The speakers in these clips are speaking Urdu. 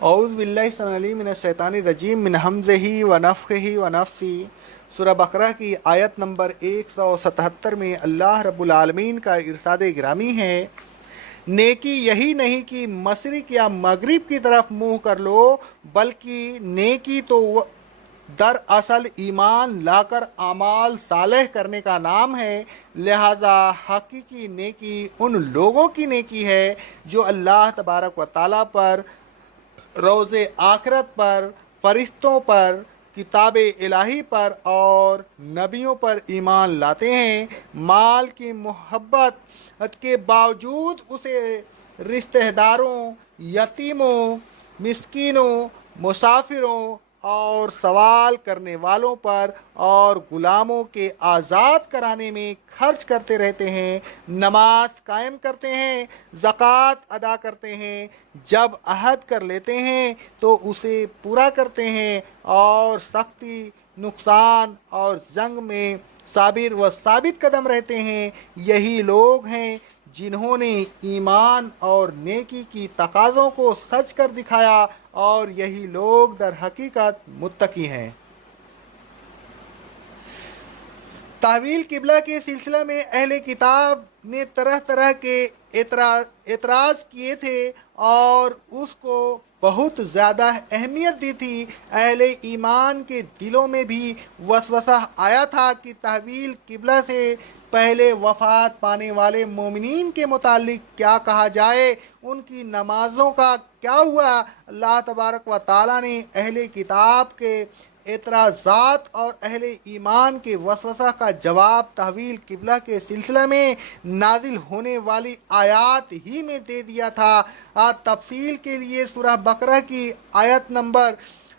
اعوذ باللہ السمیع العلیم من الشیطان الرجیم من حمزہ ونفخہ ونفثہ۔ سورہ بقرہ کی آیت نمبر 177 میں اللہ رب العالمین کا ارشاد گرامی ہے، نیکی یہی نہیں کہ مشرق یا مغرب کی طرف منہ کر لو، بلکہ نیکی تو دراصل ایمان لا کر اعمال صالح کرنے کا نام ہے۔ لہذا حقیقی نیکی ان لوگوں کی نیکی ہے جو اللہ تبارک و تعالیٰ پر، روز آخرت پر، فرشتوں پر، کتاب الہی پر اور نبیوں پر ایمان لاتے ہیں۔ مال کی محبت کے باوجود اسے رشتہ داروں، یتیموں، مسکینوں، مسافروں اور سوال کرنے والوں پر اور غلاموں کے آزاد کرانے میں خرچ کرتے رہتے ہیں، نماز قائم کرتے ہیں، زکوٰۃ ادا کرتے ہیں، جب عہد کر لیتے ہیں تو اسے پورا کرتے ہیں، اور سختی، نقصان اور جنگ میں صابر و ثابت قدم رہتے ہیں۔ یہی لوگ ہیں جنہوں نے ایمان اور نیکی کی تقاضوں کو سچ کر دکھایا، اور یہی لوگ در حقیقت متقی ہیں۔ تحویل قبلہ کے سلسلہ میں اہل کتاب نے طرح طرح کے اعتراض کیے تھے اور اس کو بہت زیادہ اہمیت دی تھی۔ اہل ایمان کے دلوں میں بھی وسوسہ آیا تھا کہ تحویل قبلہ سے پہلے وفات پانے والے مومنین کے متعلق کیا کہا جائے، ان کی نمازوں کا کیا ہوا۔ اللہ تبارک و تعالیٰ نے اہل کتاب کے اعتراضات اور اہل ایمان کے وسوسہ کا جواب تحویل قبلہ کے سلسلہ میں نازل ہونے والی آیات ہی میں دے دیا تھا۔ تفصیل کے لیے سورہ بقرہ کی آیت نمبر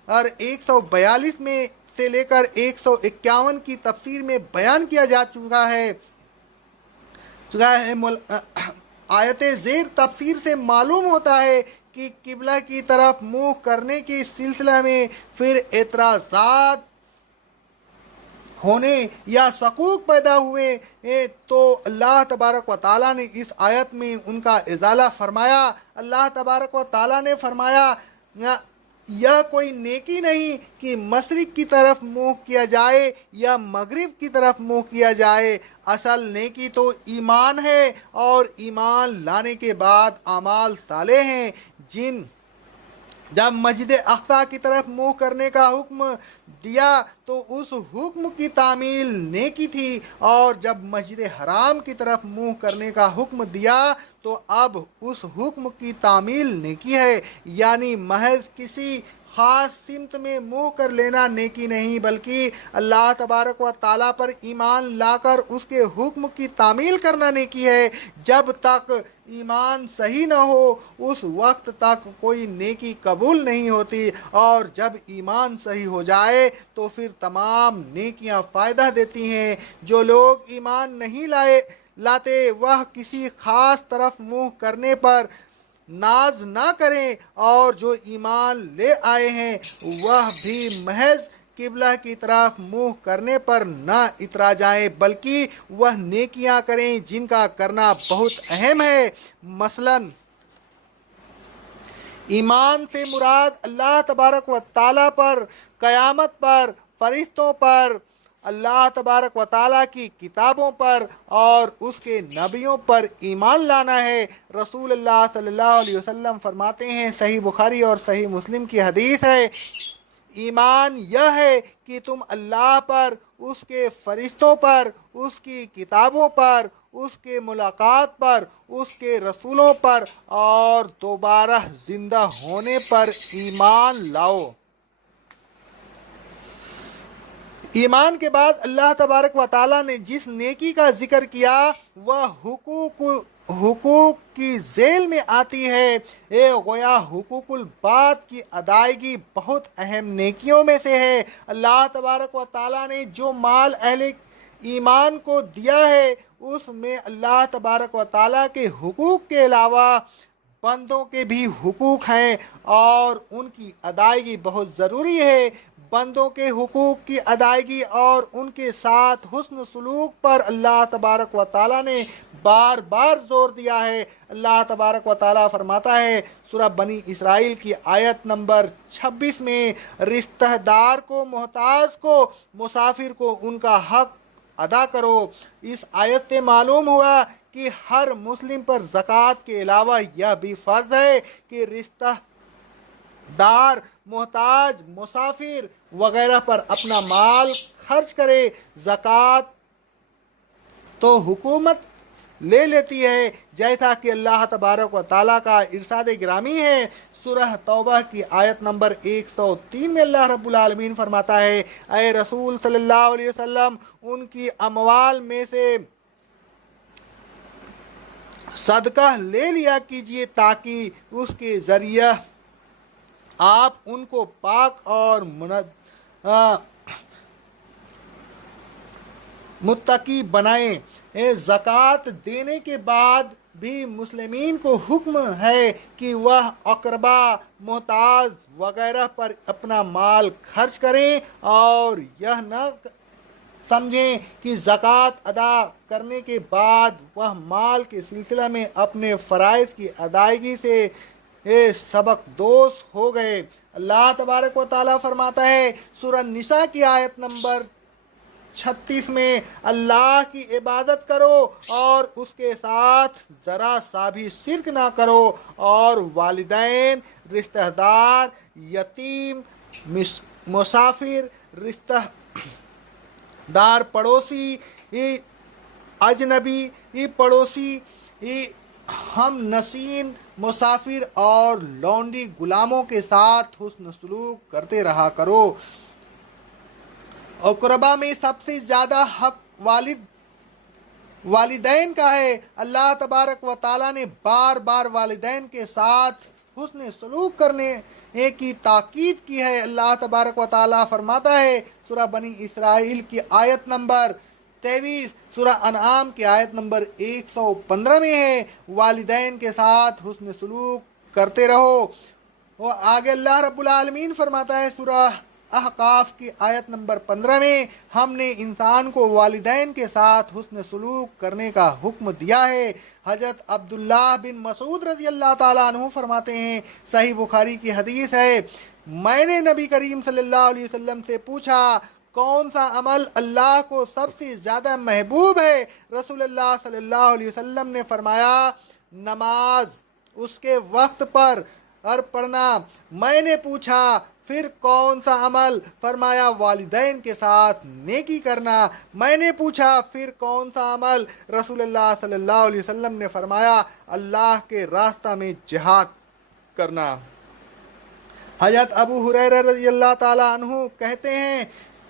142 میں سے لے کر 151 کی تفسیر میں بیان کیا جا چکا ہے۔ آیت زیر تفسیر سے معلوم ہوتا ہے کہ قبلہ کی طرف منہ کرنے کے سلسلہ میں پھر اعتراضات ہونے یا شکوک پیدا ہوئے تو اللہ تبارک و تعالیٰ نے اس آیت میں ان کا ازالہ فرمایا۔ اللہ تبارک و تعالیٰ نے فرمایا، یہ کوئی نیکی نہیں کہ مشرق کی طرف منہ کیا جائے یا مغرب کی طرف منہ کیا جائے، اصل نیکی تو ایمان ہے، اور ایمان لانے کے بعد اعمال صالح ہیں۔ جب مسجد اقصی کی طرف منہ کرنے کا حکم دیا تو اس حکم کی تعمیل نیکی تھی، اور جب مسجد حرام کی طرف منہ کرنے کا حکم دیا تو اب اس حکم کی تعمیل نیکی ہے۔ یعنی محض کسی خاص سمت میں منہ کر لینا نیکی نہیں، بلکہ اللہ تبارک و تعالیٰ پر ایمان لا کر اس کے حکم کی تعمیل کرنا نیکی ہے۔ جب تک ایمان صحیح نہ ہو اس وقت تک کوئی نیکی قبول نہیں ہوتی، اور جب ایمان صحیح ہو جائے تو پھر تمام نیکیاں فائدہ دیتی ہیں۔ جو لوگ ایمان نہیں لاتے وہ کسی خاص طرف منہ کرنے پر ناز نہ کریں، اور جو ایمان لے آئے ہیں وہ بھی محض قبلہ کی طرف منہ کرنے پر نہ اترا جائیں، بلکہ وہ نیکیاں کریں جن کا کرنا بہت اہم ہے۔ مثلاً ایمان سے مراد اللہ تبارک و تعالیٰ پر، قیامت پر، فرشتوں پر، اللہ تبارک و تعالیٰ کی کتابوں پر اور اس کے نبیوں پر ایمان لانا ہے۔ رسول اللہ صلی اللہ علیہ وسلم فرماتے ہیں، صحیح بخاری اور صحیح مسلم کی حدیث ہے، ایمان یہ ہے کہ تم اللہ پر، اس کے فرشتوں پر، اس کی کتابوں پر، اس کے ملاقات پر، اس کے رسولوں پر اور دوبارہ زندہ ہونے پر ایمان لاؤ۔ ایمان کے بعد اللہ تبارک و تعالیٰ نے جس نیکی کا ذکر کیا وہ حقوق کی ذیل میں آتی ہے۔ گویا حقوق الباد کی ادائیگی بہت اہم نیکیوں میں سے ہے۔ اللہ تبارک و تعالیٰ نے جو مال اہل ایمان کو دیا ہے اس میں اللہ تبارک و تعالیٰ کے حقوق کے علاوہ بندوں کے بھی حقوق ہیں، اور ان کی ادائیگی بہت ضروری ہے۔ بندوں کے حقوق کی ادائیگی اور ان کے ساتھ حسن سلوک پر اللہ تبارک و تعالیٰ نے بار بار زور دیا ہے۔ اللہ تبارک و تعالیٰ فرماتا ہے سورہ بنی اسرائیل کی آیت نمبر 26 میں، رشتہ دار کو، محتاج کو، مسافر کو ان کا حق ادا کرو۔ اس آیت سے معلوم ہوا کہ ہر مسلم پر زکوٰۃ کے علاوہ یہ بھی فرض ہے کہ رشتہ دار، محتاج، مسافر وغیرہ پر اپنا مال خرچ کرے۔ زکوٰۃ تو حکومت لے لیتی ہے، جیسا کہ اللہ تبارک و تعالیٰ کا ارشاد گرامی ہے سورہ توبہ کی آیت نمبر 103 میں اللہ رب العالمین فرماتا ہے، اے رسول صلی اللہ علیہ وسلم، ان کی اموال میں سے صدقہ لے لیا کیجئے تاکہ اس کے ذریعہ آپ ان کو پاک اور متقی بنائیں۔ زکوٰۃ دینے کے بعد بھی مسلمین کو حکم ہے کہ وہ اقربا، محتاج وغیرہ پر اپنا مال خرچ کریں اور یہ نہ سمجھیں کہ زکوٰۃ ادا کرنے کے بعد وہ مال کے سلسلہ میں اپنے فرائض کی ادائیگی سے سبق دوش ہو گئے۔ اللہ تبارک و تعالیٰ فرماتا ہے سورہ نساء کی آیت نمبر 36 میں، اللہ کی عبادت کرو اور اس کے ساتھ ذرا سا بھی شرک نہ کرو، اور والدین، رشتہ دار، یتیم، مسافر، رشتہ دار، پڑوسی، اجنبی پڑوسی، ہم نشین، مسافر اور لونڈی غلاموں کے ساتھ حسن سلوک کرتے رہا کرو۔ اقربا میں سب سے زیادہ حق والدین کا ہے۔ اللہ تبارک و تعالیٰ نے بار بار والدین کے ساتھ حسن سلوک کرنے کی تاکید کی ہے۔ اللہ تبارک و تعالیٰ فرماتا ہے سورہ بنی اسرائیل کی آیت نمبر 23، سورہ انعام کی آیت نمبر 115 میں ہے، والدین کے ساتھ حسن سلوک کرتے رہو۔ اور آگے اللہ رب العالمین فرماتا ہے سورہ احقاف کی آیت نمبر 15 میں، ہم نے انسان کو والدین کے ساتھ حسن سلوک کرنے کا حکم دیا ہے۔ حضرت عبداللہ بن مسعود رضی اللہ تعالیٰ عنہ فرماتے ہیں، صحیح بخاری کی حدیث ہے، میں نے نبی کریم صلی اللہ علیہ وسلم سے پوچھا کون سا عمل اللہ کو سب سے زیادہ محبوب ہے؟ رسول اللہ صلی اللہ علیہ وسلم نے فرمایا، نماز اس کے وقت پر پڑھنا۔ میں نے پوچھا پھر کون سا عمل؟ فرمایا والدین کے ساتھ نیکی کرنا۔ میں نے پوچھا پھر کون سا عمل؟ رسول اللہ صلی اللہ علیہ وسلم نے فرمایا اللہ کے راستہ میں جہاد کرنا۔ حضرت ابو ہریرہ رضی اللہ تعالیٰ عنہ کہتے ہیں،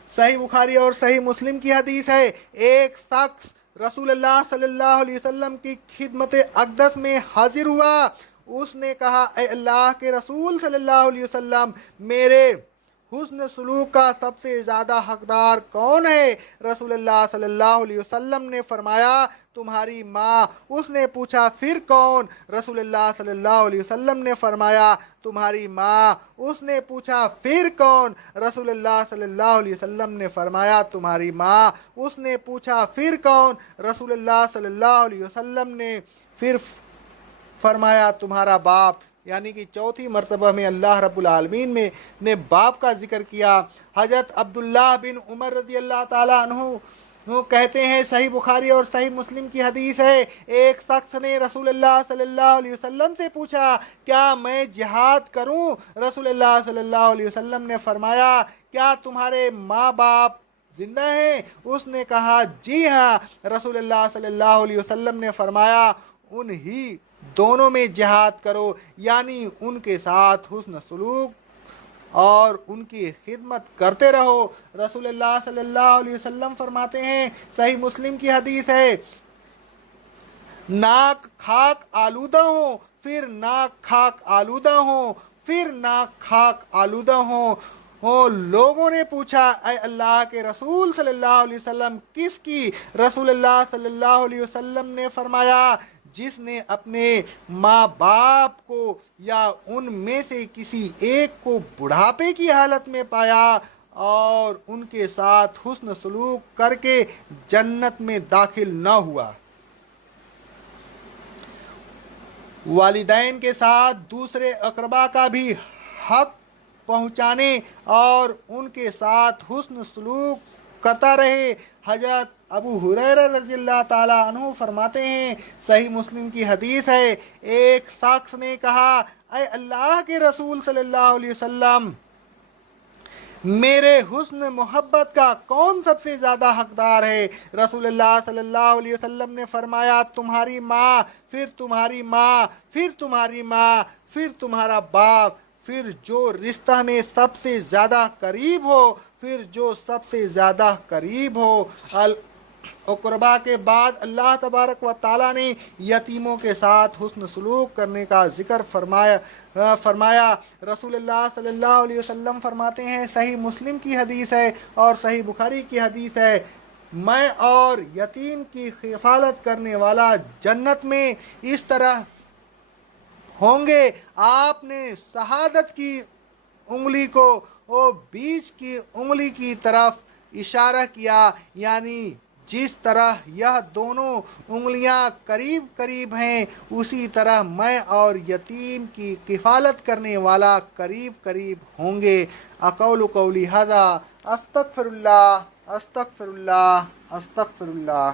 صحیح بخاری اور صحیح مسلم کی حدیث ہے، ایک شخص رسول اللہ صلی اللہ علیہ وسلم کی خدمت اقدس میں حاضر ہوا۔ اس نے کہا، اے اللہ کے رسول صلی اللہ علیہ وسلم، میرے حسن سلوک کا سب سے زیادہ حقدار کون ہے؟ رسول اللہ صلی اللہ علیہ وسلم نے فرمایا تمہاری ماں۔ اس نے پوچھا پھر کون؟ رسول اللہ صلی اللہ علیہ وسلم نے فرمایا تمہاری ماں۔ اس نے پوچھا پھر کون؟ رسول اللہ صلی اللہ علیہ وسلم نے فرمایا تمہاری ماں۔ اس نے پوچھا پھر کون؟ رسول اللہ صلی اللہ علیہ وسلم نے پھر فرمایا تمہارا باپ۔ یعنی کہ چوتھی مرتبہ میں اللہ رب العالمین نے باپ کا ذکر کیا۔ حضرت عبداللہ بن عمر رضی اللہ تعالیٰ عنہ کہتے ہیں، صحیح بخاری اور صحیح مسلم کی حدیث ہے، ایک شخص نے رسول اللہ صلی اللہ علیہ وسلم سے پوچھا کیا میں جہاد کروں؟ رسول اللہ صلی اللہ علیہ وسلم نے فرمایا کیا تمہارے ماں باپ زندہ ہیں؟ اس نے کہا جی ہاں۔ رسول اللہ صلی اللہ علیہ وسلم نے فرمایا انہی دونوں میں جہاد کرو، یعنی ان کے ساتھ حسن سلوک اور ان کی خدمت کرتے رہو۔ رسول اللہ صلی اللہ علیہ وسلم فرماتے ہیں، صحیح مسلم کی حدیث ہے، ناک خاک آلودہ ہوں، پھر ناک خاک آلودہ ہوں، پھر ناک خاک آلودہ ہوں۔ لوگوں نے پوچھا اے اللہ کے رسول صلی اللہ علیہ وسلم کس کی؟ رسول اللہ صلی اللہ علیہ وسلم نے فرمایا جس نے اپنے ماں باپ کو یا ان میں سے کسی ایک کو بڑھاپے کی حالت میں پایا اور ان کے ساتھ حسن سلوک کر کے جنت میں داخل نہ ہوا۔ والدین کے ساتھ دوسرے اقربا کا بھی حق پہنچانے اور ان کے ساتھ حسن سلوک کرتا رہے۔ حضرت ابو ہریرہ رضی اللہ تعالیٰ عنہ فرماتے ہیں، صحیح مسلم کی حدیث ہے، ایک شخص نے کہا، اے اللہ کے رسول صلی اللہ علیہ وسلم، میرے حسن محبت کا کون سب سے زیادہ حقدار ہے؟ رسول اللہ صلی اللہ علیہ وسلم نے فرمایا، تمہاری ماں، پھر تمہاری ماں، پھر تمہاری ماں، پھر تمہارا باپ، پھر جو رشتہ میں سب سے زیادہ قریب ہو، پھر جو سب سے زیادہ قریب ہو۔ اقربا کے بعد اللہ تبارک و تعالیٰ نے یتیموں کے ساتھ حسن سلوک کرنے کا ذکر فرمایا۔ رسول اللہ صلی اللہ علیہ وسلم فرماتے ہیں، صحیح مسلم کی حدیث ہے اور صحیح بخاری کی حدیث ہے، میں اور یتیم کی کفالت کرنے والا جنت میں اس طرح ہوں گے۔ آپ نے شہادت کی انگلی کو وہ بیچ کی انگلی کی طرف اشارہ کیا، یعنی جس طرح یہ دونوں انگلیاں قریب قریب ہیں، اسی طرح میں اور یتیم کی کفالت کرنے والا قریب قریب ہوں گے۔ اقول قولی ھذا، استغفر اللہ، استغفر اللہ، استغفر اللہ۔